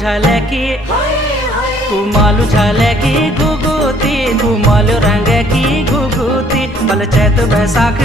झाले की कुमालू झाले की घुघुती कुमालू रंग की घुघुती बल चैत बैसाख